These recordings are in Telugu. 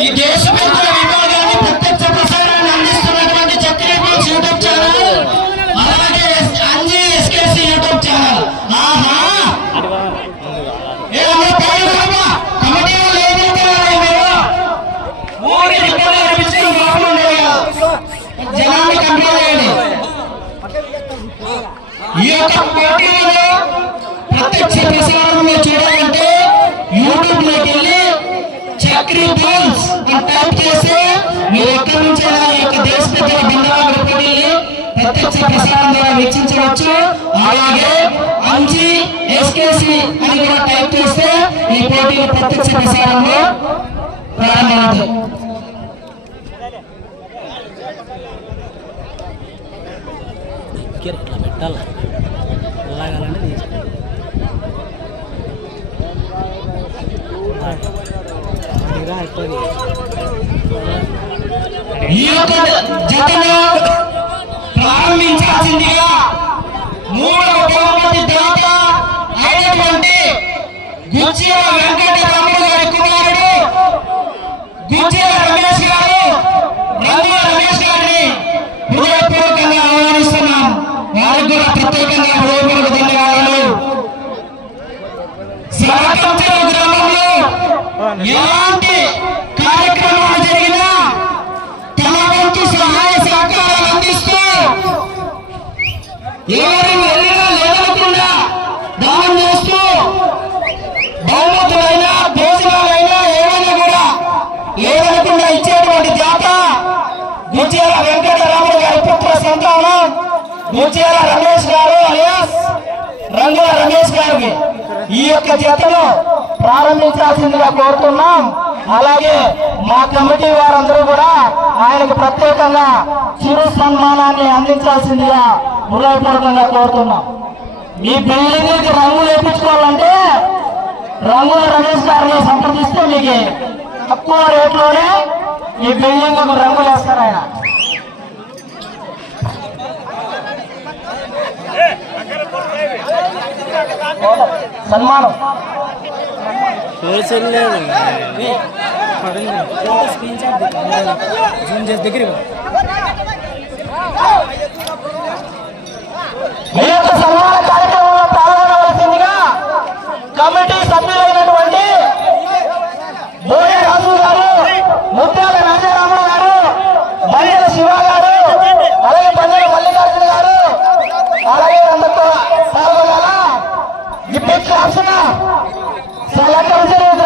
ఈ దేశభక్తుల విభాగాన్ని ప్రత్యక్ష ప్రసారాన్ని అందిస్తున్నటువంటి చక్రి యూట్యూబ్ ఛానల్ అలాగే అంజీ ఎస్కేసి యూట్యూబ్ ఛానల్. ఆహా! జనాన్ని చేయండి. ఈ యొక్క పోటీ ప్రత్యక్ష ప్రసారం మీరు చూడాలంటే యూట్యూబ్లోకి వెళ్ళి చక్రి బాల్స్ అని టైప్ చేసి మీరు ఎక్కడి నుంచి అయినా ఈ యొక్క దేశపతి బిందాలు వెళ్ళి ప్రత్యక్ష ప్రసారం ద్వారా వీక్షించవచ్చు అలాగే అంజి ఎస్కేసి అని కూడా టైప్ చేస్తే ఈ పోటీలు ప్రత్యక్ష ప్రసారంలో ప్రారంభమవుతాయి దగ్గర ఇట్లా పెట్టాలి రా అయిపోయింది ప్రారంభించాల్సిందిగా మూడవ బహుమతి దాత అయినటువంటి గుజ్జిల వెంకట రాముడు గారి కుమారుడు రమేష్ గారు రంగుల రమేష్ గారిని హృదయపూర్వకంగా ఆహ్వానిస్తున్నాం. వారికి కూడా ప్రత్యేకంగా హృదయపూర్వక ధన్యవాదాలు. ఎలాంటి కార్యక్రమాలు జరిగినా తమ వంతు సహాయ సహకారాలు అందిస్తూ ఎవరు వెళ్ళినా లేదనకుండా దానం చేస్తూ బహుమతులైనా భోజనాలైనా ఏమైనా కూడా లేదనకుండా ఇచ్చేటువంటి జాత గుజ్జేల వెంకటరాముడు గారి పుత్ర సంతానం గుజ్జేల రమేష్ గారు అలియాస్ రంగుల రమేష్ గారికి. ఈ యొక్క జతను ప్రారంభించాల్సిందిగా కోరుతున్నాం. అలాగే మా కమిటీ వారందరూ కూడా ఆయనకు ప్రత్యేకంగా చిరు సన్మానాన్ని అందించాల్సిందిగా హృదయపూర్వకంగా కోరుతున్నాం. మీ బిల్డింగ్ రంగులు వేయించుకోవాలంటే రంగుల రమేష్ గారిని సంప్రదిస్తే మీకు తక్కువ రేట్లోనే ఈ బిల్డింగ్ రంగులు వేస్తారు ఆయన. సన్మానం ఫేస్ సన్మానం. దగ్గర ఈ యొక్క సన్మాన కార్యక్రమంలో పాల్గొనవలసిందిగా కమిటీ సభ్యులైనటువంటి బోయ రాజు గారు ముత్యాల రాజారామరావు గారు బండల శివ గారు అలాగే బండల మల్లికార్జున గారు అలాగే Salah kau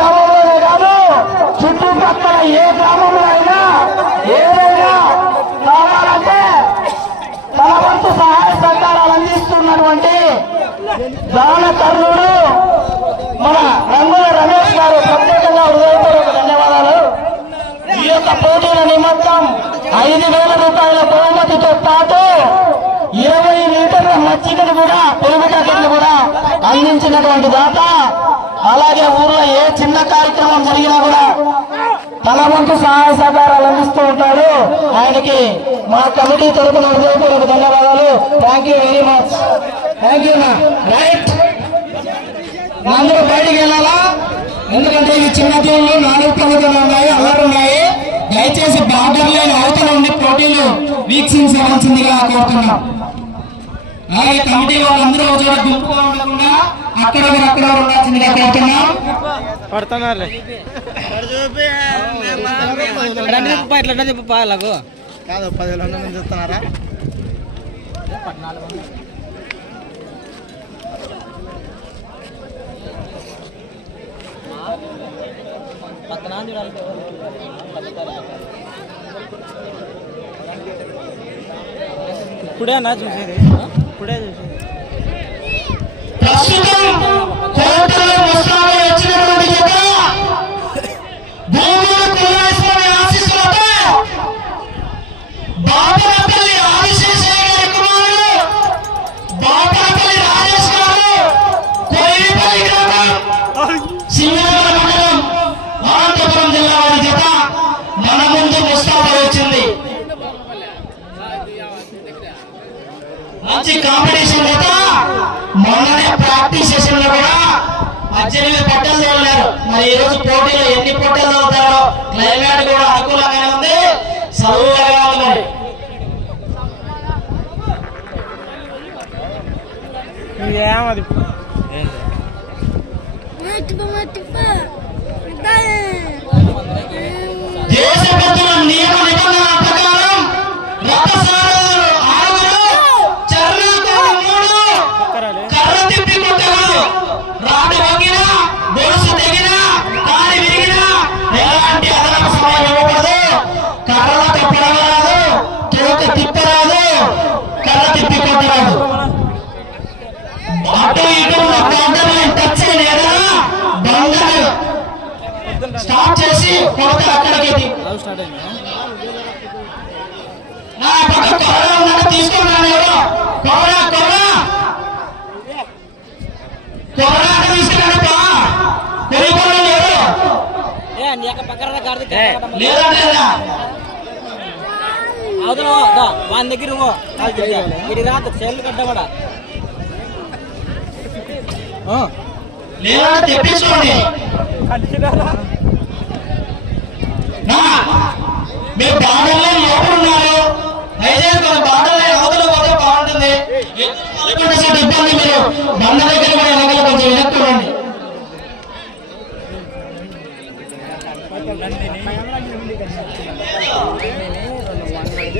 అందించినటువంటి దాత అలాగే ఊర్లో ఏ చిన్న కార్యక్రమం జరిగినా కూడా తన వంతు సహాయ సహకారాలు అందిస్తూ ఉంటాడు. ఆయనకి మా కమిటీ తరఫున హృదయపూర్వక ధన్యవాదాలు. Thank you very much thank you right అందరూ బయటికి వెళ్ళాలా? ఎందుకంటే ఈ చిన్న తీరులో నాలుగు కమిటీలు ఉన్నాయి అల్లరు ఉన్నాయి. దయచేసి బార్డర్ లేని అవతల ఉండి పోటీలు వీక్షించవలసిందిగా కోరుతున్నాం. అలాగే కమిటీ వాళ్ళందరూ ఒక చోట గుంపుగా ఉండకుండా అక్కడ అక్కడ ఉండాల్సిందిగా కోరుతున్నాం పడుతున్నారు. ఇట్లా చెప్పు పాలకు కాదు పదివేల మంది చూస్తున్నారా ఇప్పుడే నా చూసేది. ఇప్పుడే చూసి. ప్రస్తుతం కోర్టులో వస్త్రాలు వచ్చినటువంటి జత. మంచి కాంపిటీషన్ అయితే మొన్ననే ప్రాక్టీస్ సెషన్లో కూడా పద్దెనిమిది పొట్టలు తోలారు మరి ఈ రోజు పోటీలో ఎన్ని పొట్టలు తోలుతారో క్లైమేట్ కూడా అనుకూలంగా ఉంది. చదువు కావాలి మరి. ఏమది? అవతల వాని దగ్గర ఇది రాదు చెల్లు కట్ట కూడా మీరు బాధల్లో ఎవరున్నారు అయితే మన బాధల్లో అవతల పోతే బాగుంటుంది? ఇబ్బంది మీరు. బండ దగ్గర కూడా కొంచెం వెనక్కి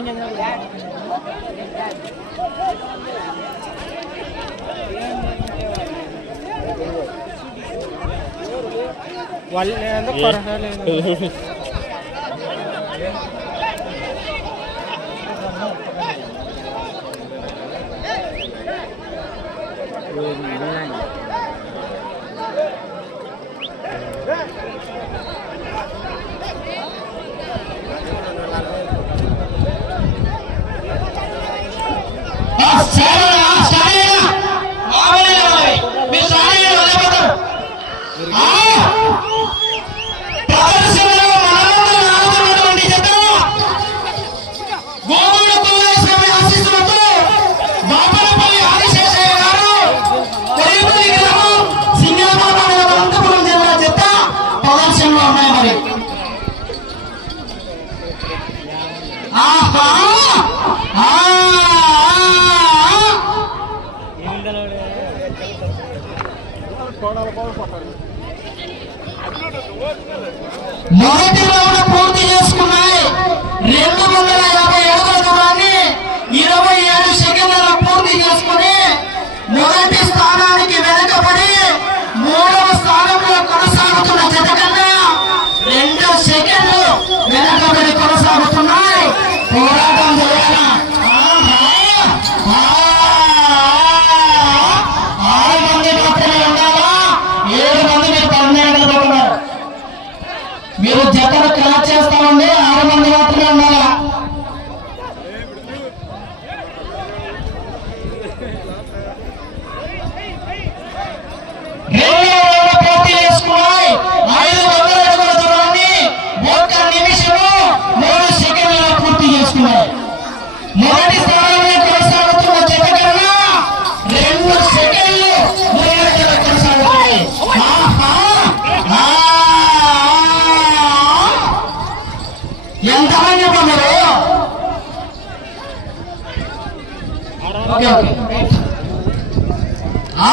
coi nhân hơn đã Wal, dokter. మొదటి స్థానంలో కొనసాగుతున్న జత కన్నా రెండు సెకండ్లు ముందంజలో కొనసాగుతుంది. ఆ!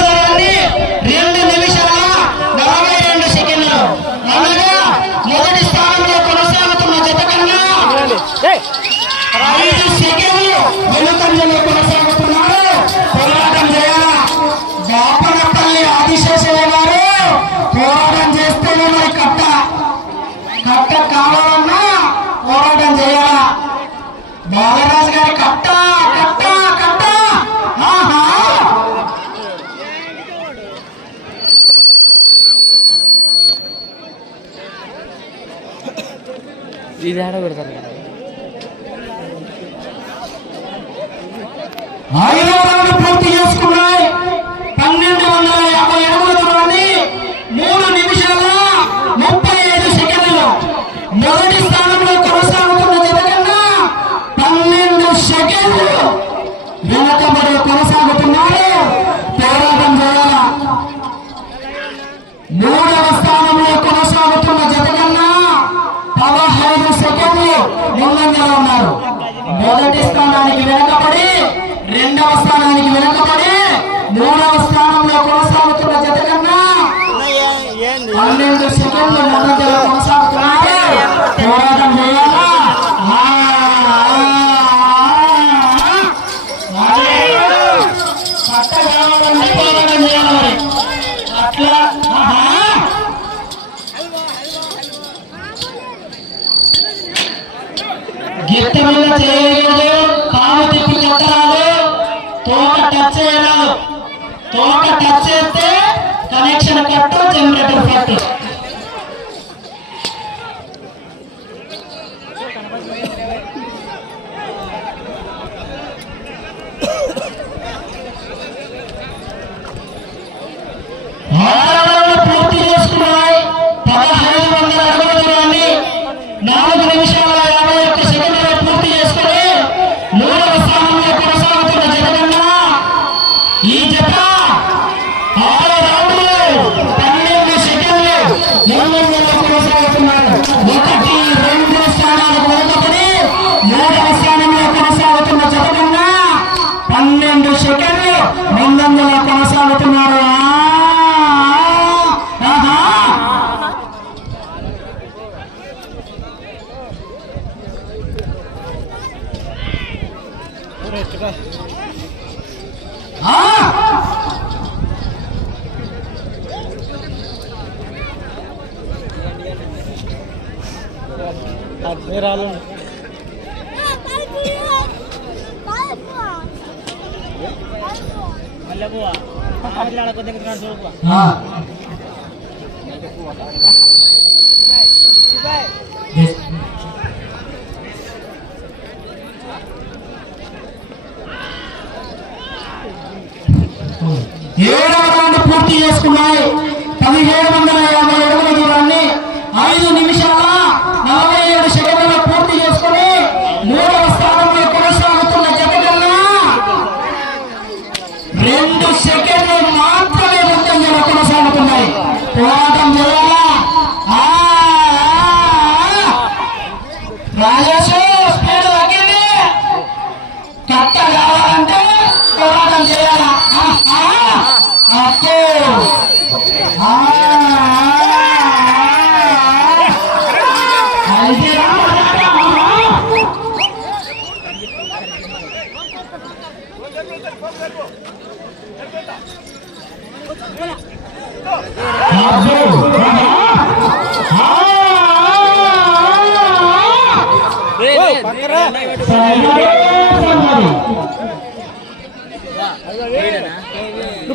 ఇది ఆడ పెడతారు రెండవ స్థానానికి వెనుకబడి మూడవ స్థానంలో కొనసాగుతున్న జత పన్నెండు సెకండ్ల మొదటి ಟ್ವೆಂಟಿ ಪರ್ಸೆಂಟ್ ಕನೆಕ್ಷನ್ ಕೊಟ್ಟು ಜನರೇಟರ್ ಕೊಟ್ಟು ఏడవ రౌండ్ పూర్తి చేసుకున్నాయి పదిహేడు వందల యాభై అడుగులు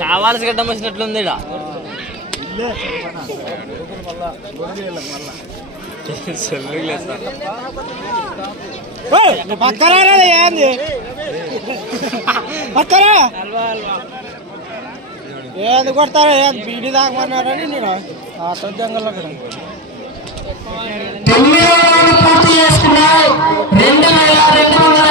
కావాల్సి గడ్డం వచ్చినట్లుంది ఇడా పక్కరా ఏంది? పక్కరా ఏంది కొడతారా? ఏంది బీడి తాగమన్నారని నేను ఆ సొద్దంగల్లో రెండు వేల రెండు వందల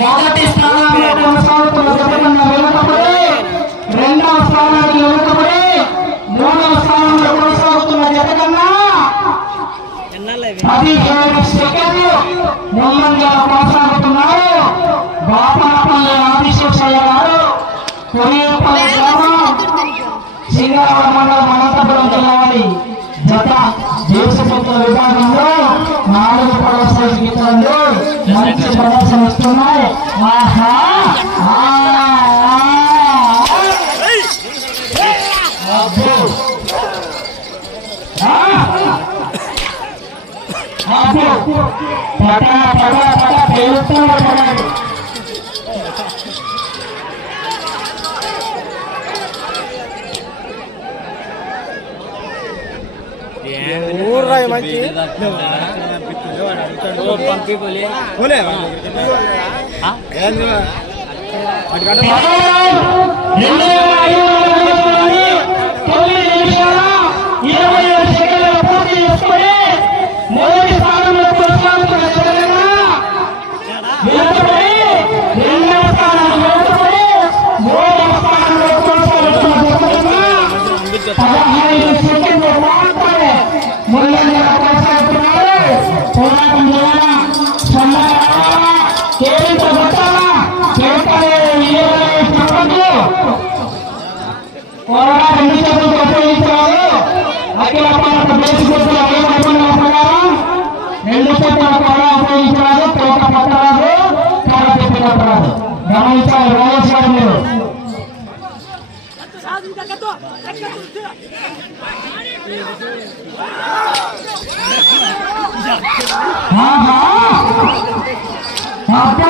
మొదటి స్థానంలో కొనసాగుతున్న జగనన్న వెనుకబడి రెండవ స్థానానికి వెనుకబడి మూడవ స్థానంలో కొనసాగుతున్న జగనన్న పదిహేను సెకండ్లు ముందంజల కొనసాగుతున్నారు. బాపాపల్లి ఆదిశేషయ్య గారు కొరియపల్లి గ్రామం సింగరావరం మండలం అనంతపురం జిల్లా వారి జత దేశభక్తుల విభాగంలో నాలుగు మంచి ప్రదర్శన ఇస్తున్నావు ఆహా పటా పటా ఊర్రాయి మంచి ఇరవై సెకండ్ల పూర్తి చేసుకొని ఆహా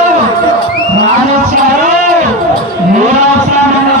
Dios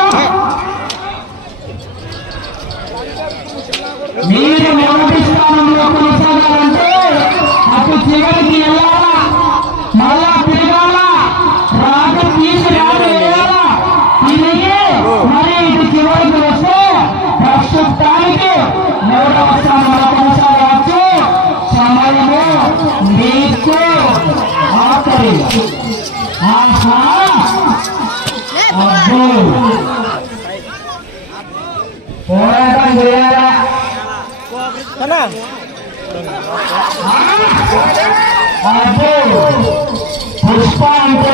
మీరు మొదటి స్థానంలో కొనసాగాలంటే అటు చివరికి వెళ్ళాలా? మళ్ళా పెరగాల రాక తీసి రావేయాలా తిరిగి మరి ఇటు చివరికి వస్తే ప్రస్తుతానికి మూడవ స్థానంలో కొనసాగవచ్చు. సమయము మీకు ఆఖరి. ఆహా! అబ్బో! మనకు పుష్ప అంటే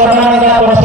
semana da